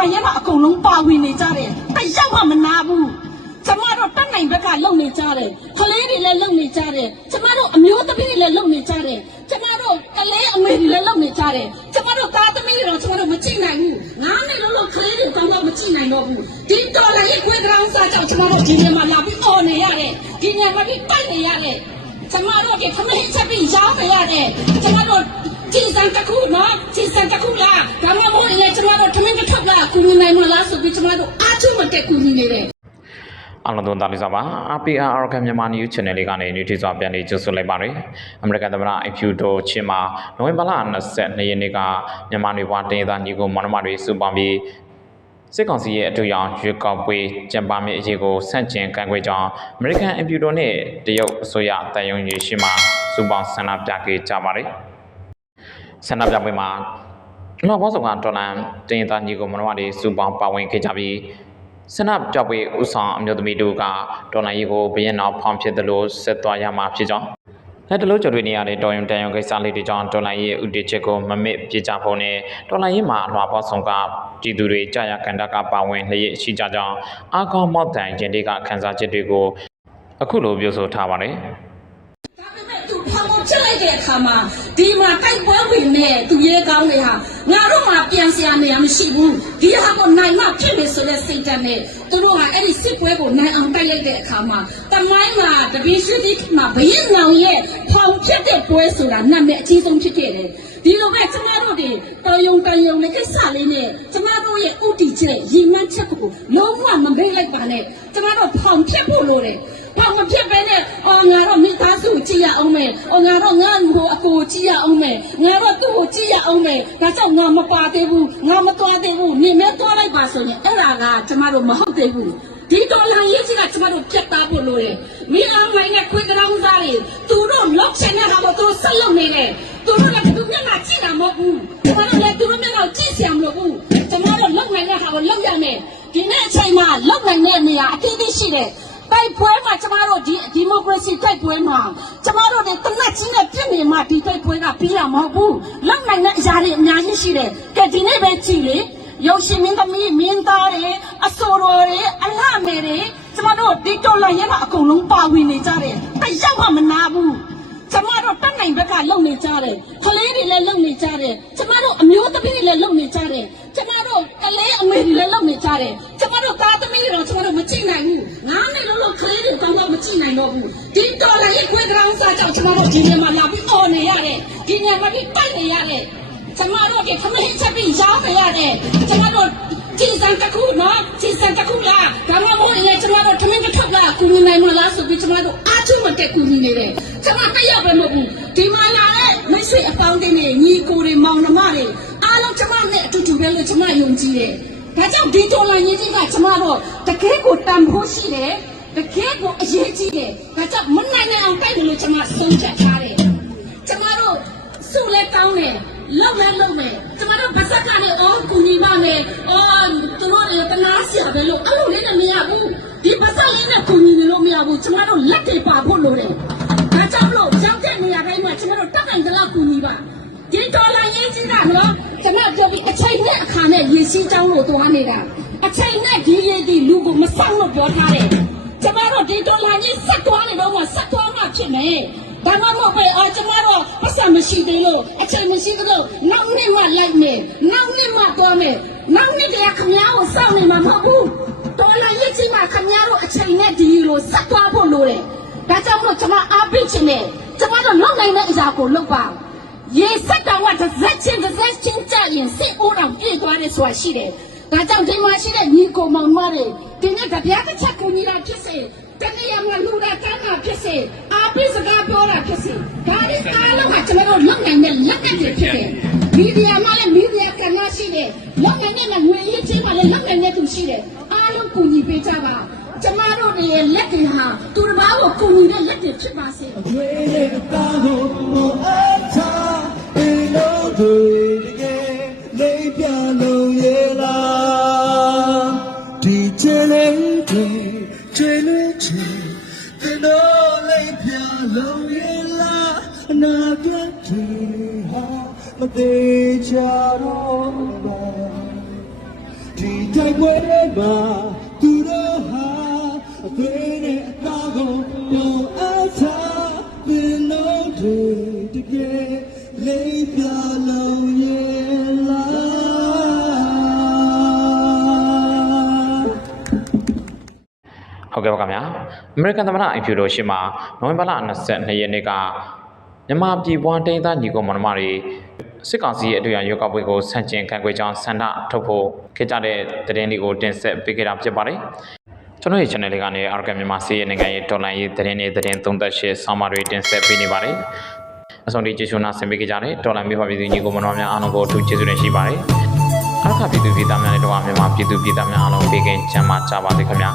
လှန်ရေးမှာအကုန်လုံးပါဝင်နေကြတယ်တယောက်မှမနာဘူးကျမတို့တက်နိုင်ဘက်ကလုံနေကြတယ်ကလေးတွေလည်းလုံနေကြတယ်ကျမတို့အမျိုးသမီးတွေလည်းလုံနေကြတယ်ကျမတို့ကလေးအမေတွေလည်းလုံနေကြတယ်ကျမတို့သားသမီးတွေတော့ကျမတို့မကြည့်နိုင်ဘူးငါးနှစ်လုံးလုံးကလေးတွေကောင်းတော့မကြည့်နိုင်တော့ဘူးဒီတော်လည်းရေးခွေးကောင်စားကြောင့်ကျမတို့ဒီနေရာမှာလာပြီးអော်နေရတယ်ဒီနေရာမှာပြီးပိုက်နေရတယ်ကျမတို့ဒီခမင်းချက်ပြီးရောင်းနေရတယ်ကျမတို့ ကြည်စံတစ်ခုနော်ကြည်စံတစ်ခုလားဒါမှမဟုတ်ရင်ကျမတို့ခမင်းတစ်ထုပ်လားကူညီနိုင်မလားဆိုပြီးကျမတို့အားထုတ်မတက်ကူညီနေတယ်အားလုံးသုံးသပ်လေးစားပါ RPR Arkan မြန်မာ News Channel လေးကနေနေ့ထိစွာပြန်လေးကြိုဆိုလိုက်ပါရယ်အမေရိကန်သမ္မတအဖြူတိုချင်းမှာနိုဝင်ဘာလ22ရက်နေ့ကမြန်မာနေဘွားတင်ရသားညီကိုမောင်နှမတွေစုပေါင်းပြီးစစ်ကောင်စီရဲ့အထူးရောင်ရွေးကောက်ပွဲကျင်းပမယ့်အရေးကိုဆန့်ကျင်ကန့်ကွက်ကြောင်းအမေရိကန်အဖြူတိုနဲ့တရုတ်အစိုးရတန်ယုံရေးရှိမှစုပေါင်းဆန္ဒပြခဲ့ကြပါတယ် ဆန္ဒပြပွဲမှာလောဘောဆောင်ကဒေါ်လာတင်ရသားညီကိုမောင်နှမတွေစုပေါင်းပါဝင်ခဲ့ကြပြီးဆန္ဒပြပွဲဥဆောင်အမျိုးသမီးတို့ကဒေါ်လာရီကိုဘရင်နောက်ဖောင်းဖြစ်တယ်လို့ဆက်သွားရမှာဖြစ်ကြောင်းလက်တလို့ကြွတွေနေရတဲ့တော်ယုံတန်ယုံကိစ္စလေးတွေကြောင့်ဒေါ်လာရီရဲ့ဥတီချက်ကိုမမစ်ပြကြဖို့နဲ့ဒေါ်လာရီမှာအလွှာပေါဆောင်ကပြည်သူတွေကြာရကန်တကပါဝင်လျက်ရှိကြကြောင်းအာကောင်းမောက်တန်ရင်တွေကခန်းစားချက်တွေကိုအခုလိုပြောဆိုထားပါတယ် လိုက်တဲ့အခါမှာဒီမှာတိုက်ပွဲဝင်နေသူရဲကောင်းတွေဟာငါတို့မှာပြန်စရာနေရာမရှိဘူးဒီဟာကိုနိုင်မှဖြစ်နေဆိုတဲ့စိတ်ဓာတ်နဲ့သူတို့ကအဲ့ဒီစစ်ပွဲကိုနိုင်အောင်တိုက်လိုက်တဲ့အခါမှာတမိုင်းမှာတပင်းရှိသည့်မှာဘရင်နောင်ရဲ့ဖောင်ဖြစ်တဲ့ပွဲဆိုတာနာမည်အကြီးဆုံးဖြစ်ခဲ့တယ်ဒီလိုပဲကျမတို့တွေတော်ယုံတန်ယုံနဲ့ကိစ္စလေးနဲ့ကျမတို့ရဲ့ဥတီချက်ရည်မှန်းချက်ကိုလုံးဝမမေ့လိုက်ပါနဲ့ကျမတို့ဖောင်ဖြစ်ဖို့လိုတယ်ဘာမဖြစ်ပဲနဲ့အော်ငါတော့မိသားစု ကြည့်ရအောင်မယ်။အော်ငါတော့ငါ့ကိုအကိုကြည့်ရအောင်မယ်။ငါတော့သူ့ကိုကြည့်ရအောင်မယ်။ဒါကြောင့်ငါမပါသေးဘူး။ငါမသွားသေးဘူး။နေမဲသွားလိုက်ပါဆိုရင်အဲ့ဒါကကျမတို့မဟုတ်သေးဘူး။ဒီတော်လန်ရေးကြီးကကျမတို့ပြတ်သားဖို့လိုတယ်။မိအောင်မိုင်းနဲ့ခွေးကြောင်သားတွေသူတို့လောက်ချင်တဲ့ဟာကိုသူတို့ဆက်လုပ်နေတယ်။သူတို့လည်းသူမျက်နှာကြည့်တာမဟုတ်ဘူး။ကျမတို့လည်းသူတို့မျက်နှာကြည့်ဆရာမလို့ဘူး။ကျမတို့လောက်နိုင်တဲ့ဟာကိုလောက်ရမယ်။ဒီနေ့အချိန်မှာလောက်နိုင်တဲ့နေရာအသေးသေးရှိတယ်။ တိုက်ပွဲမှာကျမတို့ဒီဒီမိုကရေစီတိုက်ပွဲမှာကျမတို့တွေတနက်ချင်းနဲ့ပြည့်နေမှဒီတိုက်ပွဲကပြီးတာမဟုတ်ဘူးလောက်နိုင်တဲ့အရာတွေအများကြီးရှိတယ်ကဲဒီနေ့ပဲကြည်လေရုပ်ရှင်မင်းသမီးမင်းသားတွေအဆိုတော်တွေအလှမယ်တွေကျမတို့ဒီတော်လိုင်းရဲမှာအကုန်လုံးပါဝင်နေကြတယ်တယောက်မှမနာဘူးကျမတို့တက်နိုင်ဘက်ကလုံနေကြတယ်ကလေးတွေလည်းလုံနေကြတယ်ကျမတို့အမျိုးသမီးတွေလည်းလုံနေကြတယ်ကျမတို့ကလေးအမေတွေလည်းလုံနေကြတယ်ကျမတို့သားသမီးတွေတော့ကျ မတို့မကြည့်နိုင်ဘူးငါးနှစ်လုံးလုံးကလေးတွေကောင်းတော့မကြည့်နိုင်တော့ဘူးဒီတော်လည်းရေးခွေးကောင်စားကြောင့်ကျမတို့ဒီနေရာမှာလာပြီးអော်နေရတယ်ဒီနေရာမှာပြီးပိုက်နေရတယ်ကျမတို့ဒီခမင်းချက်ပြီးရောင်းနေရတယ်ကျမတို့ကြည်စံတစ်ခုနော်ကြည်စံတစ်ခုလားဒါမှမဟုတ်ရင်ကျမတို့ခမင်းတစ်ထုပ်လားကူညီနိုင်မလားဆိုပြီးကျမတို့အားထုတ်မတက်ကူညီနေတယ်ကျမတယောက်ပဲမဟုတ်ဘူးဒီမှာလာတဲ့မိတ်ဆွေအပေါင်းအသင်းတွေညီကိုတွေမောင်နှမတွေအားလုံးကျမနဲ့အတူတူပဲလို့ကျမယုံကြည်တယ် ဒါကြောင့်ဒီတော်လိုင်းကြီးကကျမတို့တကယ်ကိုတန်ဖိုးရှိတယ်တကယ်ကိုအရေးကြီးတယ်ဒါကြောင့်မနိုင်နိုင်အောင်တိုက်တယ်လို့ကျမဆုံးဖြတ်ထားတယ်ကျမတို့စုလဲကောင်းတယ်လောက်လဲလောက်မယ်ကျမတို့ဗစက်ကနေအော်ကူညီပါမယ်အော်သူတို့တွေတနာစရာပဲလို့အဲ့လိုလေးနဲ့မရဘူးဒီဗစက်လေးနဲ့ကူညီနေလို့မရဘူးကျမတို့လက်တွေပါဖို့လိုတယ်ဒါကြောင့်မလို့ကြောက်တဲ့နေရာတိုင်းမှာကျမတို့တက်နိုင်ကြလောက်ကူညီပါဒီဒေါ်လာရေးကြီးတာနော်ကျမပြောပြီးအချိန် နဲ့အခါနဲ့ရေစီးကြောင်းလို့သွားနေတာအချိန်နဲ့ဒီရည်ဒီလူကိုမဆောင်လို့ပြောထားတယ်ကျမတို့ဒီဒေါ်လာကြီးဆက်သွားနေတော့မှဆက်သွားမှဖြစ်မယ်။ဒါမှမဟုတ်ပဲအော်ကျမတို့ပတ်စံမရှိသေးလို့အချိန်မရှိသလိုနောက်နှစ်မှလိုက်မယ်။နောက်နှစ်မှသွားမယ်။နောက်နှစ်တည်းခမည်းကိုစောင့်နေမှာမဟုတ်ဘူး။ဒေါ်လာကြီးကြီးမှခမည်းတို့အချိန်နဲ့ဒီလိုဆက်သွားဖို့လိုတယ်။ဒါကြောင့်မလို့ကျမအားပေးချင်တယ်။ကျမတို့လုံနိုင်တဲ့အရာကိုလုပ်ပါ။ ရေစက်တော်ကတစ်စက်ချင်းတစ်စက်ချင်းကြရင်စစ်အိုးတော်ပြည့်သွားတယ်ဆိုတာရှိတယ်။ဒါကြောင့်ဒီမှာရှိတဲ့ညီကိုမောင်မတွေဒီနေ့ကြပြားတစ်ချက်ကိုညီလာဖြစ်စေတကယ်မှလူတာတန်းတာဖြစ်စေအားပေးစကားပြောတာဖြစ်စေဒါဒီအားလုံးကကျွန်တော်တို့လုံနိုင်တဲ့လက်ကတည်းဖြစ်တယ်။မီဒီယာမှာလည်းမီဒီယာကဏ္ဍရှိတယ်။လုံနိုင်တဲ့ငွေရေးချင်းမှာလည်းလုံနိုင်တဲ့သူရှိတယ်။အားလုံးကူညီပေးကြပါ။ကျမတို့တွေရဲ့လက်တွေဟာသူတစ်ပါးကိုကူညီတဲ့လက်တွေဖြစ်ပါစေ။ လို့ရလားအနာဂတ်တွေဟာမသေးချတော့ပါဒီတိုက်ပွဲမှာ ဟုတ်ကဲ့ပါခင်ဗျာအမေရိကန်သမ္မတအင်ဖြူတော်ရှိမှာနိုဝင်ဘာလ22ရက်နေ့ကမြန်မာပြည်ပွားတိုင်းသားညီကောင်မောင်နှမတွေစစ်ကောင်စီရဲ့အတွေ့အကြုံရွေးကောက်ပွဲကိုဆန့်ကျင်ခံခွေကြောင်းဆန္ဒထုတ်ဖို့ခေကြတဲ့သတင်းလေးကိုတင်ဆက်ပေးခဲ့တာဖြစ်ပါတယ်ကျွန်တော်ရဲ့ channel လေးကနေအာရကန်မြန်မာစီးရဲ့နိုင်ငံရေးတော်လှန်ရေးသတင်းတွေသတင်းသုံးသက်ရှေ့ဆောင်းပါးတွေတင်ဆက်ပေးနေပါတယ်အဆုံးထိကျေးဇူးနာဆင်ပေးကြတဲ့တော်လှန်ရေးပါပြည်သူညီကောင်မောင်နှမများအားလုံးကိုအထူးကျေးဇူးတင်ရှိပါတယ်အခါပြည်သူပြည်သားများနဲ့တော့မြန်မာပြည်သူပြည်သားများအားလုံးဘေးကင်းချမ်းသာကြပါစေခင်ဗျာ